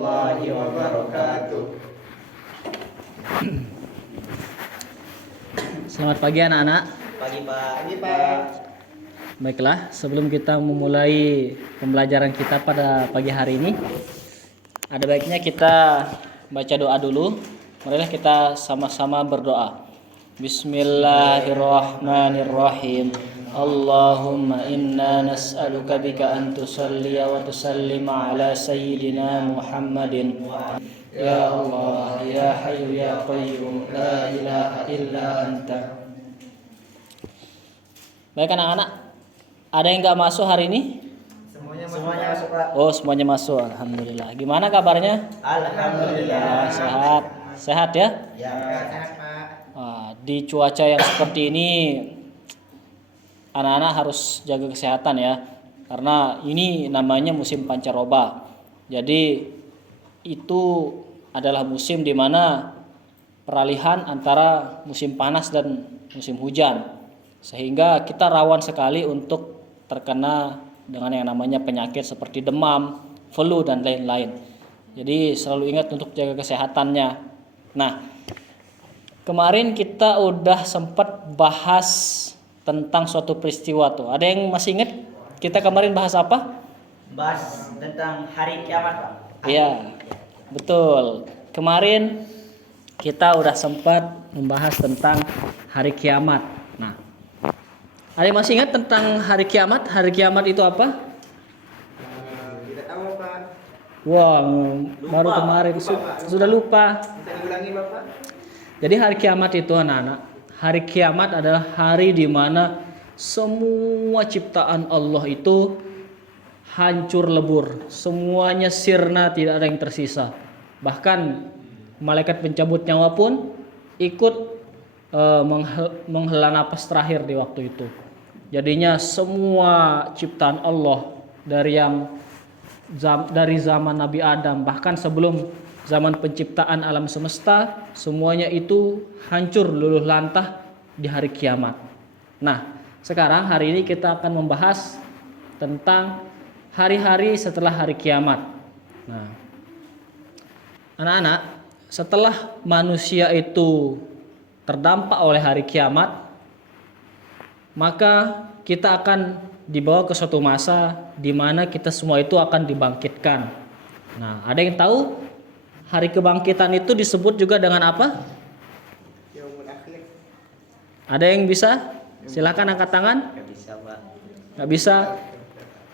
warahmatullahi wabarakatuh. Selamat pagi anak-anak. Pagi Pak. Pagi Pak. Baiklah, sebelum kita memulai pembelajaran kita pada pagi hari ini, ada baiknya kita baca doa dulu. Marilah kita sama-sama berdoa. Bismillahirrahmanirrahim. Allahumma inna nas'aluka bika an tusalliya wa tusallima ala sayyidina Muhammadin. Ya Allah, ya Hayyu ya Qayyum, la ilaha illa anta. Baik anak-anak, ada yang nggak masuk hari ini? Semuanya masuk Pak. Oh, semuanya masuk. Alhamdulillah. Gimana kabarnya? Alhamdulillah. Sehat. Sehat ya? Ya, sehat Pak. Di cuaca yang seperti ini, anak-anak harus jaga kesehatan ya. Karena ini namanya musim pancaroba. Jadi itu adalah musim di mana peralihan antara musim panas dan musim hujan. Sehingga kita rawan sekali untuk terkena dengan yang namanya penyakit seperti demam, flu dan lain-lain. Jadi selalu ingat untuk jaga kesehatannya. Nah, kemarin kita udah sempat bahas tentang suatu peristiwa tuh. Ada yang masih ingat kita kemarin bahas apa? Bahas tentang hari kiamat Pak. Iya, betul. Kemarin kita udah sempat membahas tentang hari kiamat. Nah, ada yang masih ingat tentang hari kiamat? Hari kiamat itu apa? Tidak tahu Pak. Wah, baru kemarin sudah lupa. Bisa diulangi Bapak? Jadi hari kiamat itu anak-anak, hari kiamat adalah hari di mana semua ciptaan Allah itu hancur lebur, semuanya sirna, tidak ada yang tersisa. Bahkan malaikat pencabut nyawa pun ikut menghela napas terakhir di waktu itu. Jadinya semua ciptaan Allah dari zaman Nabi Adam, bahkan sebelum zaman penciptaan alam semesta, semuanya itu hancur luluh lantah di hari kiamat. Nah, sekarang hari ini kita akan membahas tentang hari-hari setelah hari kiamat. Nah, anak-anak, setelah manusia itu terdampak oleh hari kiamat, maka kita akan dibawa ke suatu masa di mana kita semua itu akan dibangkitkan. Nah, ada yang tahu hari kebangkitan itu disebut juga dengan apa? Yaumul akhir. Ada yang bisa? Silakan angkat tangan. Enggak bisa Pak. Nggak bisa.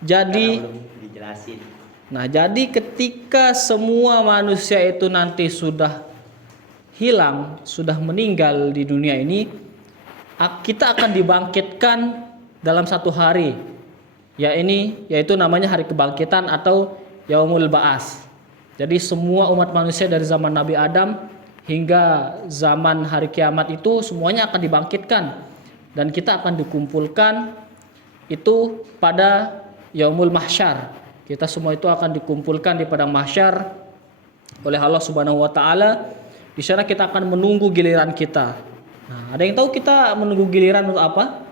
Jadi, belum dijelasin. nah jadi ketika semua manusia itu nanti sudah hilang, sudah meninggal di dunia ini, kita akan dibangkitkan dalam satu hari. Yaitu namanya hari kebangkitan atau Yaumul Ba'ats. Jadi semua umat manusia dari zaman Nabi Adam hingga zaman hari kiamat itu semuanya akan dibangkitkan dan kita akan dikumpulkan itu pada Yaumul Mahsyar. Kita semua itu akan dikumpulkan di padang mahsyar oleh Allah Subhanahu wa taala. Di sana kita akan menunggu giliran kita. Nah, ada yang tahu kita menunggu giliran untuk apa?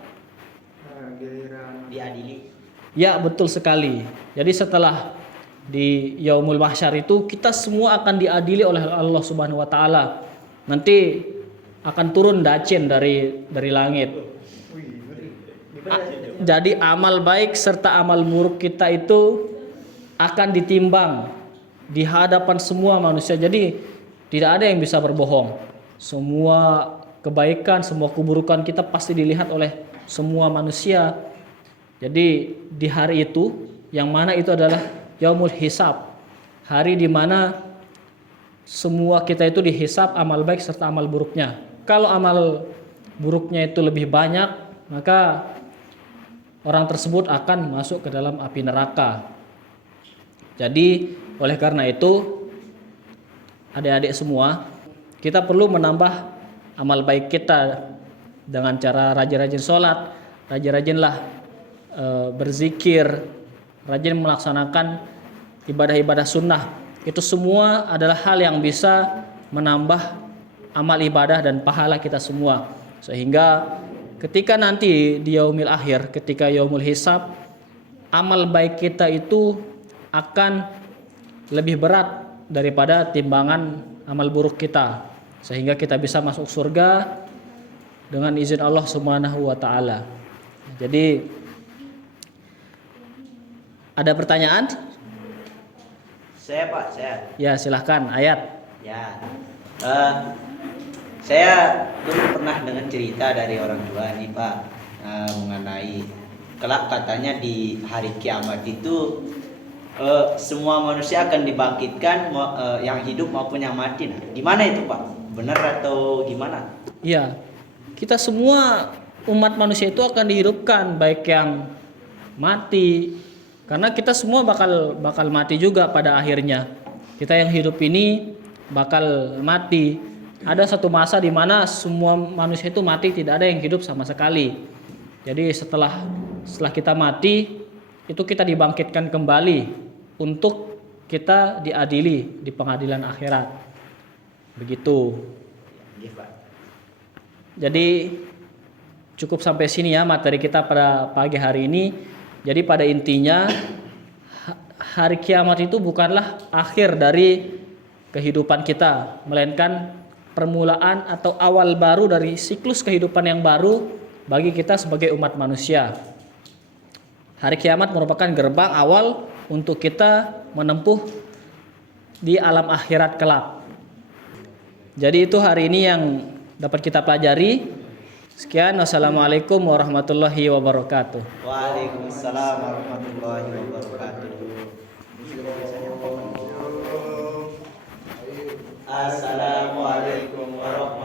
Giliran diadili. Ya, betul sekali. Jadi setelah di Yaumul Mahsyar itu kita semua akan diadili oleh Allah Subhanahu wa taala. Nanti akan turun dacin dari langit. Jadi amal baik serta amal buruk kita itu akan ditimbang di hadapan semua manusia. Jadi tidak ada yang bisa berbohong. Semua kebaikan, semua keburukan kita pasti dilihat oleh semua manusia. Jadi di hari itu, yang mana itu adalah Yaumul Hisab, hari di mana semua kita itu dihisab amal baik serta amal buruknya. Kalau amal buruknya itu lebih banyak, maka orang tersebut akan masuk ke dalam api neraka. Jadi oleh karena itu, adik-adik semua, kita perlu menambah amal baik kita dengan cara rajin-rajin sholat, rajin-rajinlah berzikir, rajin melaksanakan ibadah-ibadah sunnah. Itu semua adalah hal yang bisa menambah amal ibadah dan pahala kita semua. Sehingga ketika nanti di yaumil akhir, ketika yaumul hisab, amal baik kita itu akan lebih berat daripada timbangan amal buruk kita, sehingga kita bisa masuk surga dengan izin Allah Subhanahu wa taala. Jadi ada pertanyaan? Saya Pak, saya. Ya, silahkan ayat. Ya. Saya dulu pernah dengar cerita dari orang tua nih Pak, mengenai kelak katanya di hari kiamat itu semua manusia akan dibangkitkan, yang hidup maupun yang mati. Nah, gimana itu Pak? Benar atau gimana? Iya, kita semua umat manusia itu akan dihidupkan, baik yang mati, karena kita semua bakal mati juga pada akhirnya. Kita yang hidup ini bakal mati. Ada satu masa di mana semua manusia itu mati, tidak ada yang hidup sama sekali. Jadi setelah kita mati, itu kita dibangkitkan kembali untuk kita diadili di pengadilan akhirat. Begitu. Iya Pak. Jadi cukup sampai sini ya materi kita pada pagi hari ini. Jadi pada intinya hari kiamat itu bukanlah akhir dari kehidupan kita, melainkan permulaan atau awal baru dari siklus kehidupan yang baru bagi kita sebagai umat manusia. Hari kiamat merupakan gerbang awal untuk kita menempuh di alam akhirat kelak. Jadi itu hari ini yang dapat kita pelajari. Sekian, wassalamualaikum warahmatullahi wabarakatuh. Waalaikumsalam warahmatullahi wabarakatuh. Assalamualaikum warahmatullahi wabarakatuh.